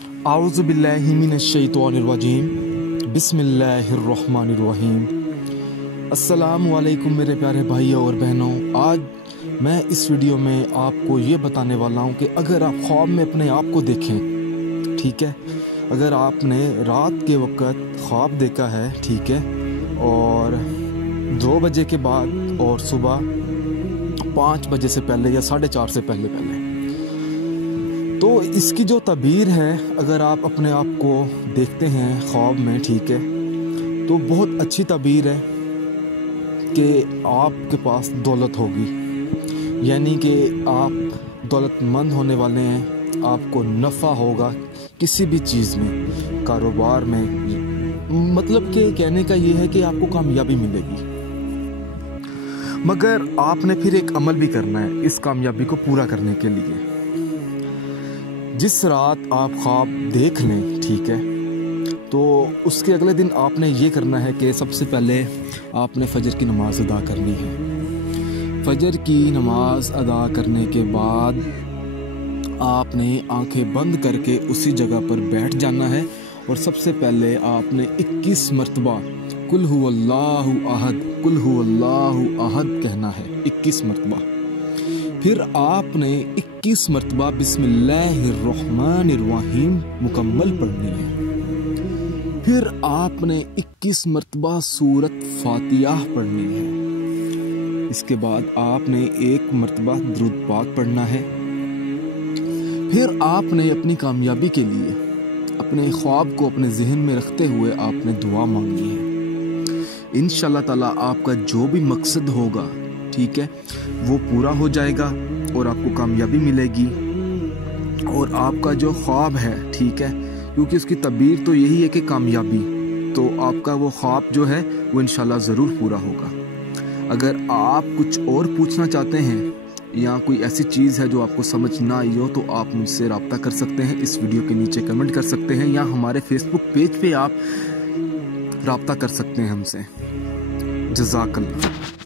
आऊज़ु बिल्लाहि मिनश्शैतानिर्रजीम बिस्मिल्लाहिर्रहमानिर्रहीम। अस्सलामु अलैकुम मेरे प्यारे भाइयों और बहनों। आज मैं इस वीडियो में आपको ये बताने वाला हूँ कि अगर आप ख्वाब में अपने आप को देखें, ठीक है, अगर आपने रात के वक्त ख्वाब देखा है, ठीक है, और 2 बजे के बाद और सुबह 5 बजे से पहले या 4:30 से पहले तो इसकी जो तबीर है, अगर आप अपने आप को देखते हैं ख्वाब में, ठीक है, तो बहुत अच्छी तबीर है कि आपके पास दौलत होगी, यानी कि आप दौलतमंद होने वाले हैं, आपको नफ़ा होगा किसी भी चीज़ में, कारोबार में, मतलब कि कहने का ये है कि आपको कामयाबी मिलेगी। मगर आपने फिर एक अमल भी करना है इस कामयाबी को पूरा करने के लिए। जिस रात आप ख्वाब देख लें, ठीक है, तो उसके अगले दिन आपने ये करना है कि सबसे पहले आपने फजर की नमाज़ अदा करनी है। फजर की नमाज़ अदा करने के बाद आपने आंखें बंद करके उसी जगह पर बैठ जाना है और सबसे पहले आपने 21 मरतबा कुल हुवल्लाहु अहद, कुल हुवल्लाहु अहद कहना है 21 मरतबा। फिर आपने 21 मरतबा बिस्मिल्लाहिर्रहमानिर्रहीम मुकम्मल पढ़नी है। फिर आपने 21 मरतबा सूरत फातिहा पढ़नी है। इसके बाद आपने 1 मरतबा दुरूद पाक पढ़ना है। फिर आपने अपनी कामयाबी के लिए अपने ख्वाब को अपने जहन में रखते हुए आपने दुआ मांगनी है। इंशाअल्लाह ताला आपका जो भी मकसद होगा, ठीक है, वो पूरा हो जाएगा और आपको कामयाबी मिलेगी। और आपका जो ख्वाब है, ठीक है, क्योंकि उसकी तबीर तो यही है कि कामयाबी, तो आपका वो ख्वाब जो है वो इंशाल्लाह ज़रूर पूरा होगा। अगर आप कुछ और पूछना चाहते हैं या कोई ऐसी चीज़ है जो आपको समझ ना आई हो, तो आप मुझसे रब्ता कर सकते हैं, इस वीडियो के नीचे कमेंट कर सकते हैं या हमारे फेसबुक पेज पे आप रब्ता कर सकते हैं हमसे। जज़ाकल्लाह।